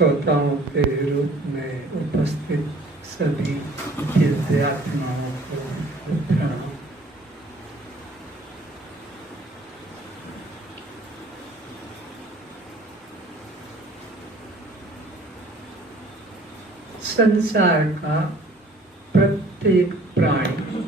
श्रोताओं के रूप में उपस्थित सभी दिव्यात्माओं को प्रणाम। संसार का प्रत्येक प्राणी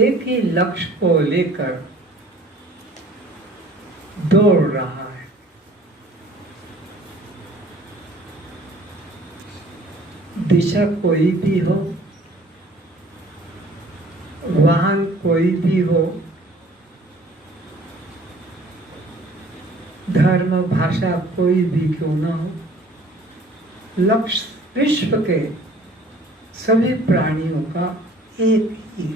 एक ही लक्ष्य को लेकर दौड़ रहा है। दिशा कोई भी हो, वाहन कोई भी हो, धर्म भाषा कोई भी क्यों ना हो, लक्ष्य विश्व के सभी प्राणियों का एक ही।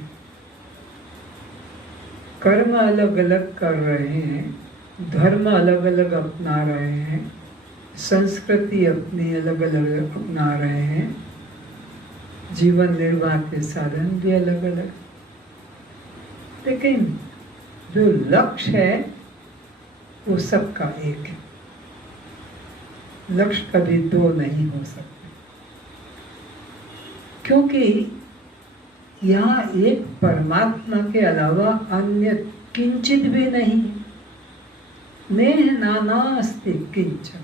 कर्म अलग अलग कर रहे हैं, धर्म अलग अलग अपना रहे हैं, संस्कृति अपनी अलग अलग अपना रहे हैं, जीवन निर्वाह के साधन भी अलग अलग, लेकिन जो लक्ष्य है वो सबका एक है। लक्ष्य कभी दो नहीं हो सकते, क्योंकि यहाँ एक परमात्मा के अलावा अन्य किंचित भी नहीं। नेह नानास्ति किंचन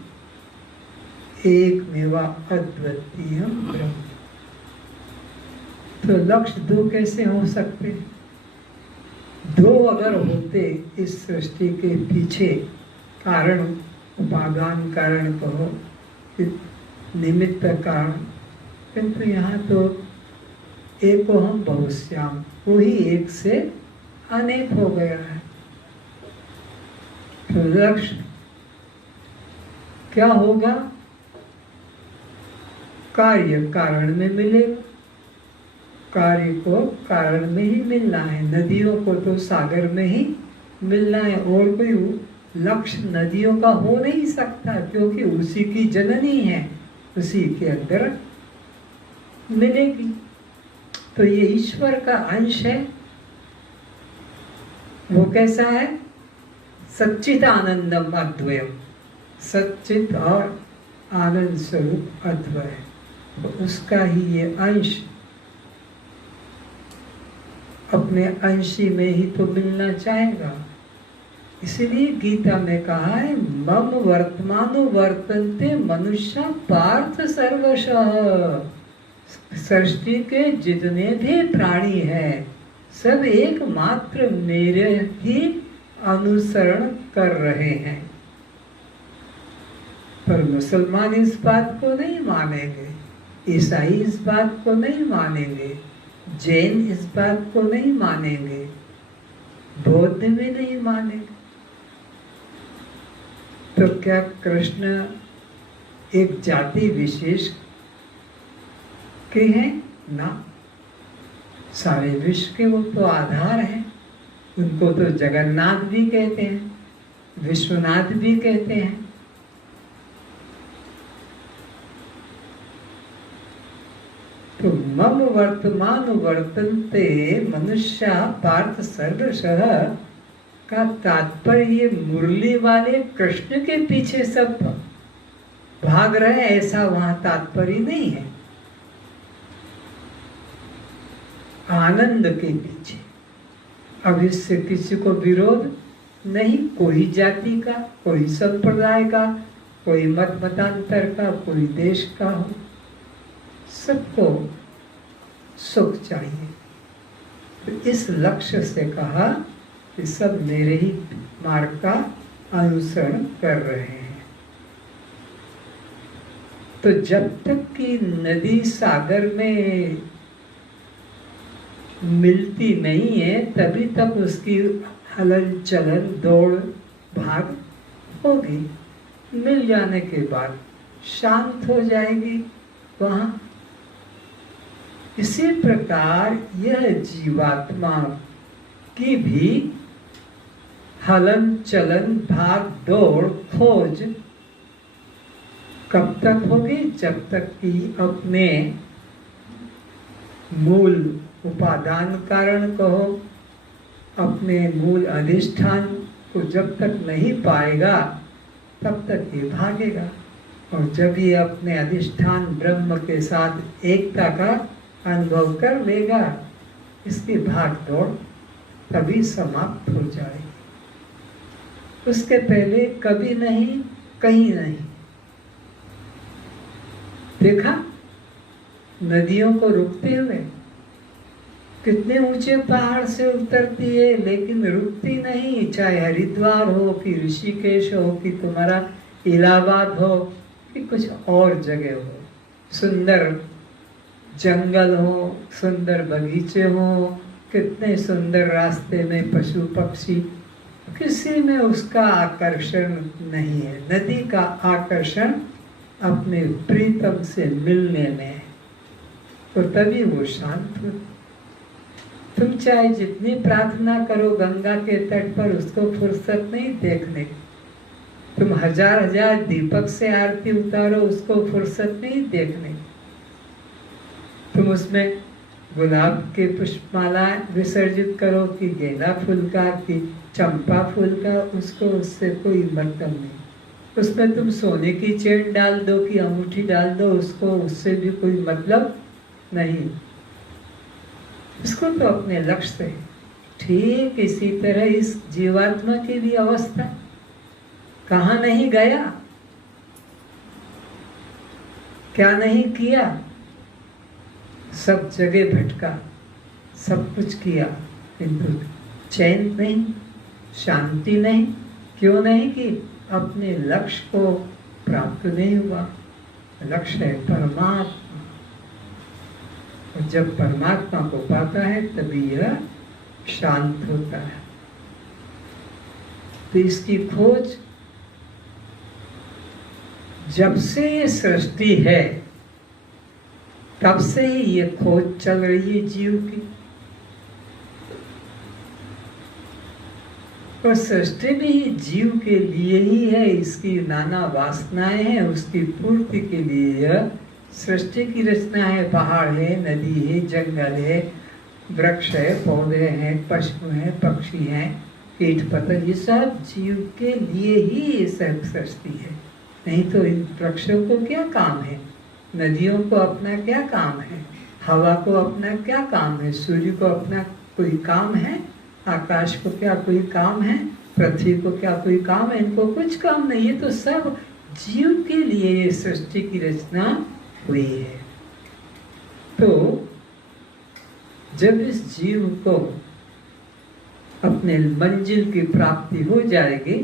एकमेवा अद्वितीयम ब्रह्म। तो लक्ष्य दो कैसे हो सकते? दो अगर होते इस सृष्टि के पीछे कारण, उपादान कारण कहो, निमित्त कारण, किंतु यहाँ तो एको हम बहुश्याम, वही एक से अनेक हो गया है। तो लक्ष्य क्या होगा? कार्य कारण में मिलेगा, कार्य को कारण में ही मिलना है। नदियों को तो सागर में ही मिलना है, और कोई लक्ष्य नदियों का हो नहीं सकता, क्योंकि उसी की जननी है, उसी के अंदर मिलेगी। तो ये ईश्वर का अंश है। वो कैसा है? सच्चित आनंदम अद्वयम, सच्चित और आनंद स्वरूप अद्वय, तो उसका ही ये अंश अपने अंशी में ही तो मिलना चाहेगा। इसलिए गीता में कहा है, मम वर्तमानो वर्तन्ते मनुष्य पार्थ सर्वशः। सृष्टि के जितने भी प्राणी हैं सब एकमात्र मेरे ही अनुसरण कर रहे हैं। पर मुसलमान इस बात को नहीं मानेंगे, ईसाई इस बात को नहीं मानेंगे, जैन इस बात को नहीं मानेंगे, बौद्ध भी नहीं मानेंगे। तो क्या कृष्ण एक जाति विशेष के हैं? ना, सारे विश्व के वो तो आधार हैं। उनको तो जगन्नाथ भी कहते हैं, विश्वनाथ भी कहते हैं। तो मम वर्तमान वर्तन्ते मनुष्य पार्थ सर्वशः का तात्पर्य मुरली वाले कृष्ण के पीछे सब भाग रहे, ऐसा वहां तात्पर्य नहीं है। आनंद के पीछे। अब इससे किसी को विरोध नहीं, कोई जाति का, कोई संप्रदाय का, कोई मत मतांतर का, कोई देश का हो, सबको सुख चाहिए। तो इस लक्ष्य से कहा कि सब मेरे ही मार्ग का अनुसरण कर रहे हैं। तो जब तक कि नदी सागर में मिलती नहीं है, तभी तक उसकी हलन चलन दौड़ भाग होगी। मिल जाने के बाद शांत हो जाएगी वहाँ। इसी प्रकार यह जीवात्मा की भी हलन चलन भाग दौड़ खोज कब तक होगी? जब तक कि अपने मूल उपादान कारण कहो, अपने मूल अधिष्ठान को जब तक नहीं पाएगा, तब तक ये भागेगा। और जब ये अपने अधिष्ठान ब्रह्म के साथ एकता का अनुभव कर लेगा, इसकी भाग दौड़ तभी समाप्त हो जाएगी। उसके पहले कभी नहीं, कहीं नहीं। देखा नदियों को रुकते हुए, कितने ऊंचे पहाड़ से उतरती है लेकिन रुकती नहीं। चाहे हरिद्वार हो कि ऋषिकेश हो कि तुम्हारा इलाहाबाद हो कि कुछ और जगह हो, सुंदर जंगल हो, सुंदर बगीचे हो, कितने सुंदर रास्ते में पशु पक्षी, किसी में उसका आकर्षण नहीं है। नदी का आकर्षण अपने प्रीतम से मिलने में है, तो तभी वो शांत हो। तुम चाहे जितनी प्रार्थना करो गंगा के तट पर, उसको फुर्सत नहीं देखने। तुम हजार हजार दीपक से आरती उतारो, उसको फुर्सत नहीं देखने। तुम उसमें गुलाब के पुष्पमाला विसर्जित करो कि गेंदा फूल का कि चंपा फूल का, उसको उससे कोई मतलब नहीं। उसमें तुम सोने की चेन डाल दो कि अंगूठी डाल दो, उसको उससे भी कोई मतलब नहीं। इसको तो अपने लक्ष्य से। ठीक इसी तरह इस जीवात्मा की भी अवस्था, कहाँ नहीं गया, क्या नहीं किया, सब जगह भटका, सब कुछ किया, किंतु चैन नहीं, शांति नहीं। क्यों नहीं कि अपने लक्ष्य को प्राप्त नहीं हुआ। लक्ष्य है परमात्मा, और जब परमात्मा को पाता है तभी यह शांत होता है। तो इसकी खोज जब से ये सृष्टि है तब से ही ये खोज चल रही है जीव की। और सृष्टि भी जीव के लिए ही है, इसकी नाना वासनाएं हैं, उसकी पूर्ति के लिए यह सृष्टि की रचना है। पहाड़ है, नदी है, जंगल है, वृक्ष है, पौधे हैं, पशु हैं, पक्षी हैं, कीट पतंग, ये सब जीव के लिए ही ये सब सृष्टि है। नहीं तो इन वृक्षों को क्या काम है, नदियों को अपना क्या काम है, हवा को अपना क्या काम है, सूर्य को अपना कोई काम है, आकाश को क्या कोई काम है, पृथ्वी को क्या कोई काम है, इनको कुछ काम नहीं है। तो सब जीव के लिए ये सृष्टि की रचना हुई है। तो जब इस जीव को अपने मंजिल की प्राप्ति हो जाएगी,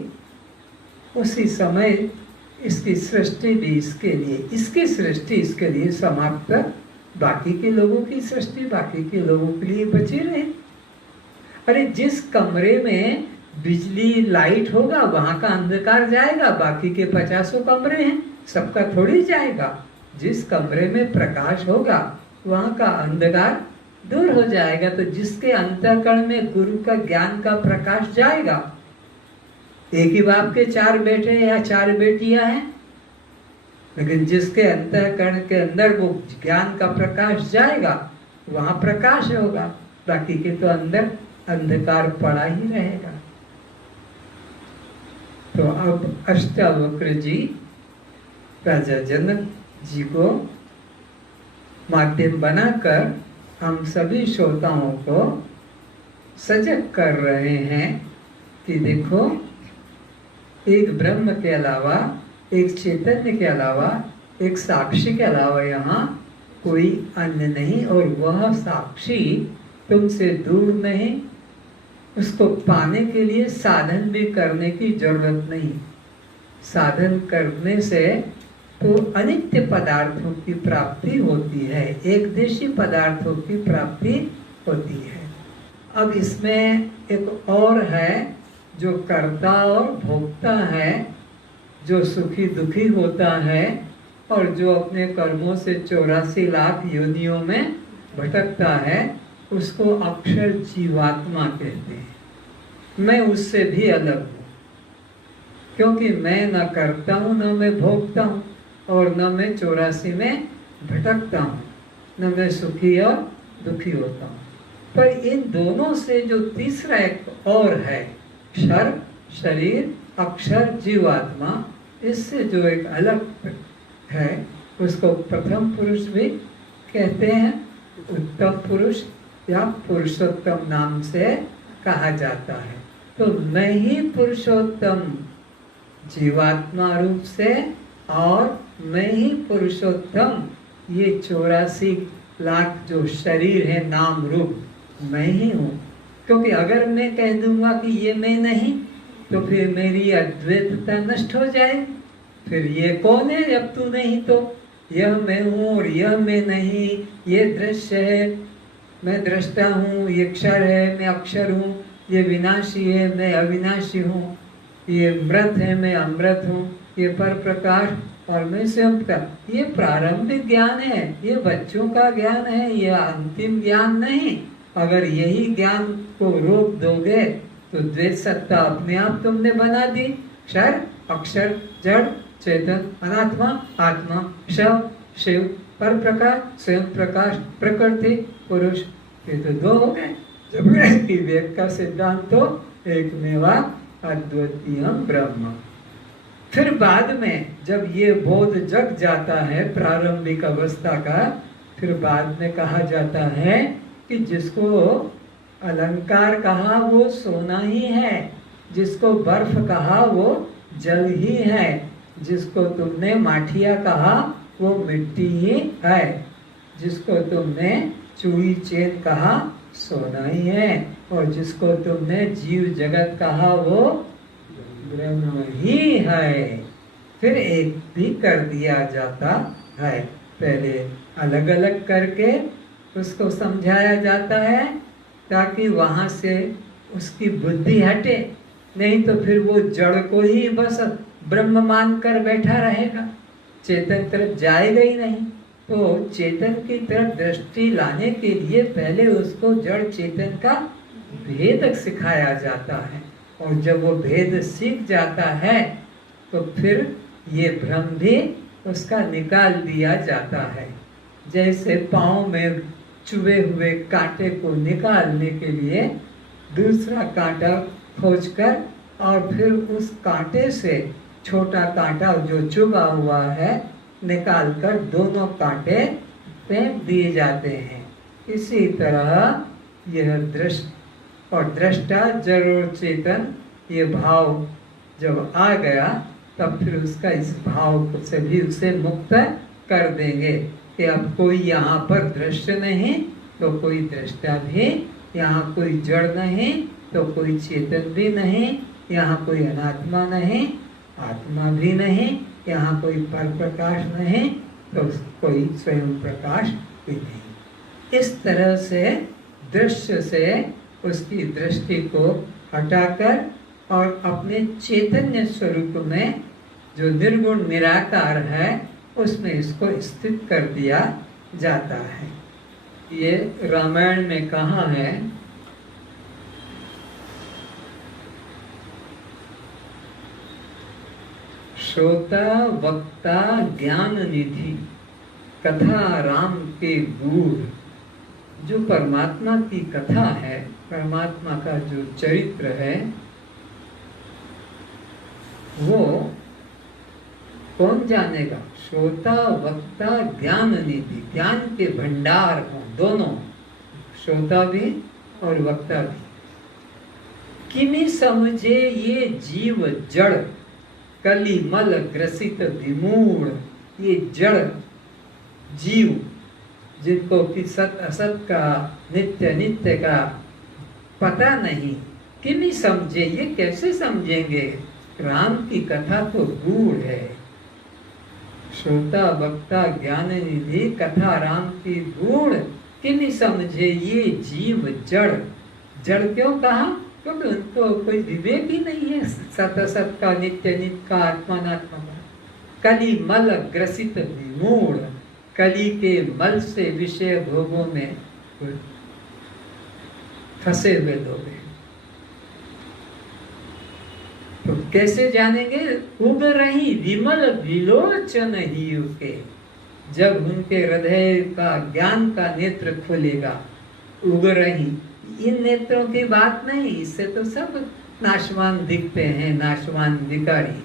उसी समय इसकी सृष्टि भी इसके लिए, इसकी सृष्टि इसके लिए समाप्त, बाकी के लोगों की सृष्टि बाकी के लोगों के लिए बची रहे। अरे जिस कमरे में बिजली लाइट होगा वहां का अंधकार जाएगा, बाकी के 50 कमरे हैं, सबका थोड़ी जाएगा। जिस कमरे में प्रकाश होगा वहां का अंधकार दूर हो जाएगा। तो जिसके अंतःकरण में गुरु का ज्ञान का प्रकाश जाएगा, एक ही बाप के 4 बेटे या 4 बेटियां हैं, लेकिन जिसके अंतःकरण के अंदर वो ज्ञान का प्रकाश जाएगा वहां प्रकाश होगा, बाकी के तो अंदर अंधकार पड़ा ही रहेगा। तो अब अष्टावक्र जी राजा जनक जी को माध्यम बनाकर हम सभी श्रोताओं को सजग कर रहे हैं कि देखो, एक ब्रह्म के अलावा, एक चैतन्य के अलावा, एक साक्षी के अलावा यहाँ कोई अन्य नहीं, और वह साक्षी तुमसे दूर नहीं। उसको पाने के लिए साधन भी करने की जरूरत नहीं। साधन करने से तो अनित्य पदार्थों की प्राप्ति होती है, एक देशी पदार्थों की प्राप्ति होती है। अब इसमें एक और है जो कर्ता और भोक्ता है, जो सुखी दुखी होता है और जो अपने कर्मों से 84 लाख योनियों में भटकता है, उसको अक्षर जीवात्मा कहते हैं। मैं उससे भी अलग हूँ, क्योंकि मैं न करता हूँ, न मैं भोगता हूँ, और न मैं 84 में भटकता हूँ, न मैं सुखी और दुखी होता हूँ। पर इन दोनों से जो तीसरा एक और है, क्षर शरीर, अक्षर जीवात्मा, इससे जो एक अलग है उसको प्रथम पुरुष भी कहते हैं, उत्तम पुरुष या पुरुषोत्तम नाम से कहा जाता है। तो मैं ही पुरुषोत्तम जीवात्मा रूप से और मैं ही पुरुषोत्तम ये 84 लाख जो शरीर है नाम रूप मैं ही हूँ। क्योंकि अगर मैं कह दूंगा कि ये मैं नहीं तो फिर मेरी अद्वैतता नष्ट हो जाए। फिर ये कौन है जब तू नहीं तो यह मैं हूँ और यह मैं नहीं, ये दृश्य है मैं दृष्टा हूँ, ये क्षर है मैं अक्षर हूँ, ये विनाशी है मैं अविनाशी हूँ, ये मृत है मैं अमृत हूँ, ये पर प्रकाश और मैं स्वयं का। ये प्रारंभिक ज्ञान है, ये बच्चों का ज्ञान है, ये अंतिम ज्ञान नहीं। अगर यही ज्ञान को रोक दोगे तो द्वैत सत्ता अपने आप तुमने बना दी। क्षर अक्षर जड़ चेतन अनात्मा आत्मा शव शिव पर प्रकाश स्वयं प्रकाश प्रकृति पुरुष, ये तो दो हो गए। जब विवेक का सिद्धांत तो एक मेवा अद्वितीय ब्रह्म। फिर बाद में जब ये बोध जग जाता है प्रारंभिक अवस्था का, फिर बाद में कहा जाता है कि जिसको अलंकार कहा वो सोना ही है, जिसको बर्फ कहा वो जल ही है, जिसको तुमने माठिया कहा वो मिट्टी ही है, जिसको तुमने चूड़ी चेन कहा सोना ही है, और जिसको तुमने जीव जगत कहा वो ब्रह्म ही है। फिर एक भी कर दिया जाता है। पहले अलग अलग करके उसको समझाया जाता है ताकि वहाँ से उसकी बुद्धि हटे, नहीं तो फिर वो जड़ को ही बस ब्रह्म मान कर बैठा रहेगा, चेतन तरफ जाएगा ही नहीं। तो चेतन की तरफ दृष्टि लाने के लिए पहले उसको जड़ चेतन का भेद सिखाया जाता है, और जब वो भेद सीख जाता है तो फिर ये भ्रम भी उसका निकाल दिया जाता है। जैसे पाँव में चुभे हुए कांटे को निकालने के लिए दूसरा कांटा खोजकर और फिर उस कांटे से छोटा कांटा जो चुभा हुआ है निकालकर दोनों कांटे फेंक दिए जाते हैं। इसी तरह यह दृश्य और दृष्टा जरूर चेतन ये भाव जब आ गया तब फिर उसका इस भाव से भी उसे मुक्त कर देंगे कि अब कोई यहाँ पर दृश्य नहीं तो कोई दृष्टा भी, यहाँ कोई जड़ नहीं तो कोई चेतन भी नहीं, यहाँ कोई अनात्मा नहीं आत्मा भी नहीं, यहाँ कोई पर प्रकाश नहीं तो कोई स्वयं प्रकाश भी नहीं। इस तरह से दृश्य से उसकी दृष्टि को हटाकर और अपने चैतन्य स्वरूप में जो निर्गुण निराकार है उसमें इसको स्थित कर दिया जाता है। ये रामायण में कहा है, श्रोता वक्ता ज्ञान निधि कथा राम के गूढ़। जो परमात्मा की कथा है, परमात्मा का जो चरित्र है वो कौन जानेगा? श्रोता वक्ता ज्ञान निधि, ज्ञान के भंडार हो दोनों, श्रोता भी और वक्ता भी। किमी समझे ये जीव जड़ कली मल ग्रसित विमूढ़। ये जड़ जीव जिनको कि सत असत का नित्य नित्य का पता नहीं, किमी समझे, ये कैसे समझेंगे? राम की कथा तो गूढ़ है। श्रोता वक्ता ज्ञान निधि कथा राम की गूढ़, किमी समझे ये जीव जड़। जड़ क्यों कहा? क्योंकि उनको कोई विवेक ही नहीं है सत असत का नित्य नित्य का आत्मानात्मा का। कली मल ग्रसित विमूढ़, कली के मल से विषय भोगों में फंसे हुए लोग हैं। तो कैसे जानेंगे? उग रही विमल विलोचन ही के, जब उनके हृदय का ज्ञान का नेत्र खुलेगा। उग रही, इन नेत्रों की बात नहीं, इससे तो सब नाशवान दिखते हैं, नाशवान विकारी।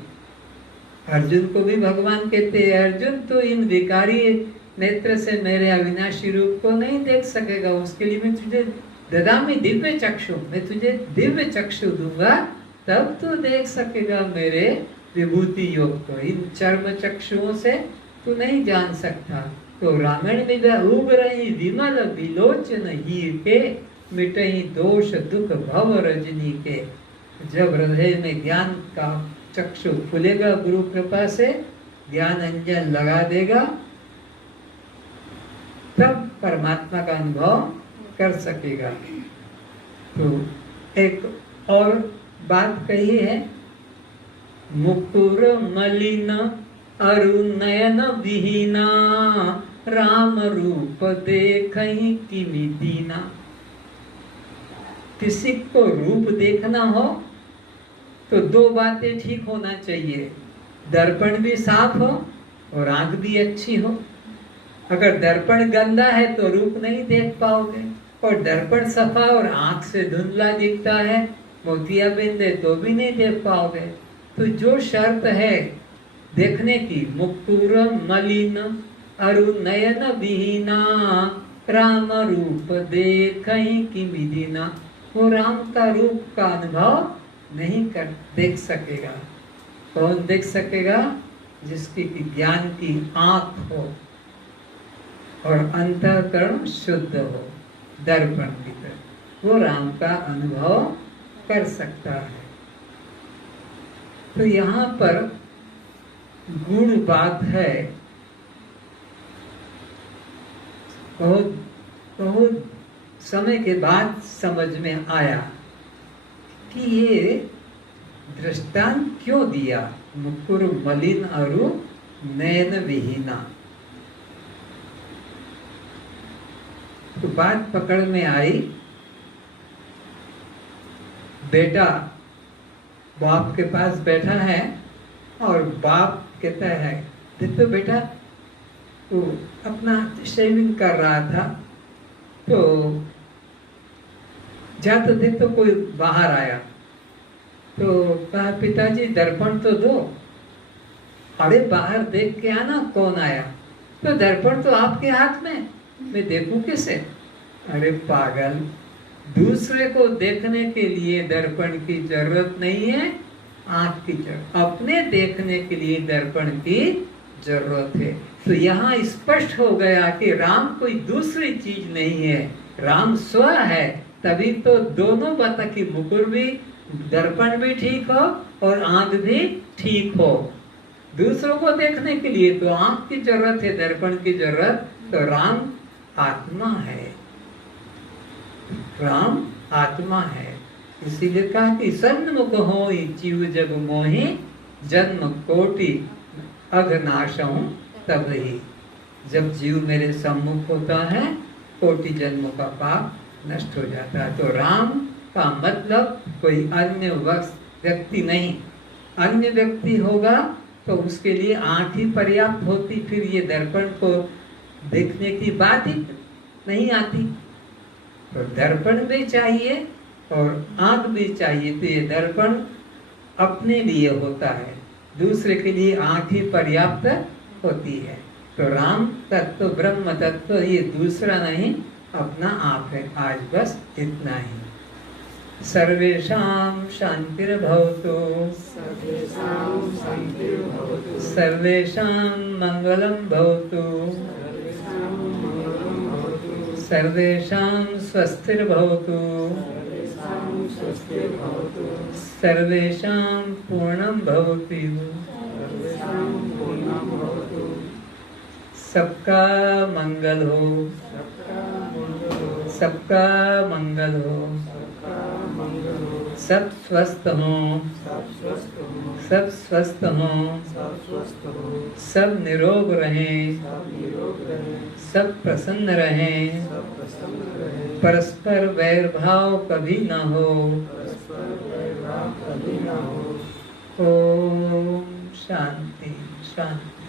अर्जुन को भी भगवान कहते हैं, अर्जुन तो इन विकारी नेत्र से मेरे अविनाशी रूप को नहीं देख सकेगा, उसके लिए मैं तुझे ददामी दिव्य चक्षु, मैं तुझे दिव्य चक्षु दूंगा, तब तो देख सकेगा मेरे विभूति योग को। इन चर्म चक्षुओं से तू नहीं जान सकता। तो रामायण में उग रही विमल विलोचन हीर के, मिटही दोष दुख भव रजनी के। जब हृदय में ज्ञान का चक्षु खुलेगा, गुरु कृपा से ज्ञान अंजन लगा देगा, तब परमात्मा का अनुभव कर सकेगा। तो एक और बात कही है, मुकुर मलिन अरु नयन विहीना, राम रूप देखहि किमि दीना। किसी को रूप देखना हो तो दो बातें ठीक होना चाहिए, दर्पण भी साफ हो और आंख भी अच्छी हो। अगर दर्पण गंदा है तो रूप नहीं देख पाओगे, और दर्पण सफा और आंख से धुंधला दिखता है, मोतियाबिंद है तो भी नहीं देख पाओगे। तो जो शर्त है देखने की, मुकुर मलिन अरु नयन विहीना, राम रूप देखहि किमि दीना। वो राम का रूप का अनुभव नहीं कर देख सकेगा। कौन देख सकेगा? जिसकी ज्ञान की आंख हो और अंतःकरण शुद्ध हो, दर्पण की तरह, वो राम का अनुभव कर सकता है। तो यहाँ पर गुण बात है, बहुत बहुत समय के बाद समझ में आया कि ये दृष्टांत क्यों दिया, मुकुर मलिन अरु नयन विहीना। तो बात पकड़ में आई, बेटा बाप के पास बैठा है और बाप कहता है, देखो बेटा, तो अपना शेविंग कर रहा था, तो जा तो देख, तो कोई बाहर आया, तो कहा पिताजी दर्पण तो दो। अरे बाहर देख के आना कौन आया। तो दर्पण तो आपके हाथ में, मैं देखूं किसे? अरे पागल, दूसरे को देखने के लिए दर्पण की जरूरत नहीं है, आंख की जरूरत, अपने देखने के लिए दर्पण की जरूरत है। तो यहाँ स्पष्ट हो गया कि राम कोई दूसरी चीज नहीं है, राम स्व है। तभी तो दोनों बता कि मुकुर भी, दर्पण भी ठीक हो और आंख भी ठीक हो। दूसरों को देखने के लिए तो आंख की जरूरत है, दर्पण की जरूरत। तो राम आत्मा है, राम आत्मा है। इसीलिए कहा कि सन्मुख हो जीव जग मोहि, जन्म कोटि अघनाशहु तब ही। जब जीव मेरे सम्मुख होता है, कोटि जन्मों का पाप नष्ट हो जाता है। तो राम का मतलब कोई अन्य व्यक्ति नहीं। अन्य व्यक्ति होगा तो उसके लिए आंख ही पर्याप्त होती, फिर ये दर्पण को देखने की बात ही नहीं आती। तो दर्पण भी चाहिए और आंख भी चाहिए। तो ये दर्पण अपने लिए होता है, दूसरे के लिए आंख ही पर्याप्त होती है। तो राम तत्व, ब्रह्म तत्व, ये दूसरा नहीं, अपना आप है। आज बस इतना ही। सर्वेषां शांतिर्भवतु, सर्वेषां मंगलं भवतु, सर्वेषां स्वस्तिर्भवतु, सर्वेषां पूर्णं भवतु। सबका मंगल हो, सबका मंगल हो, सब स्वस्थ हो, सब स्वस्थ हो, सब निरोग रहें, सब प्रसन्न रहें, परस्पर वैर भाव कभी न हो। ओम शांति शांति।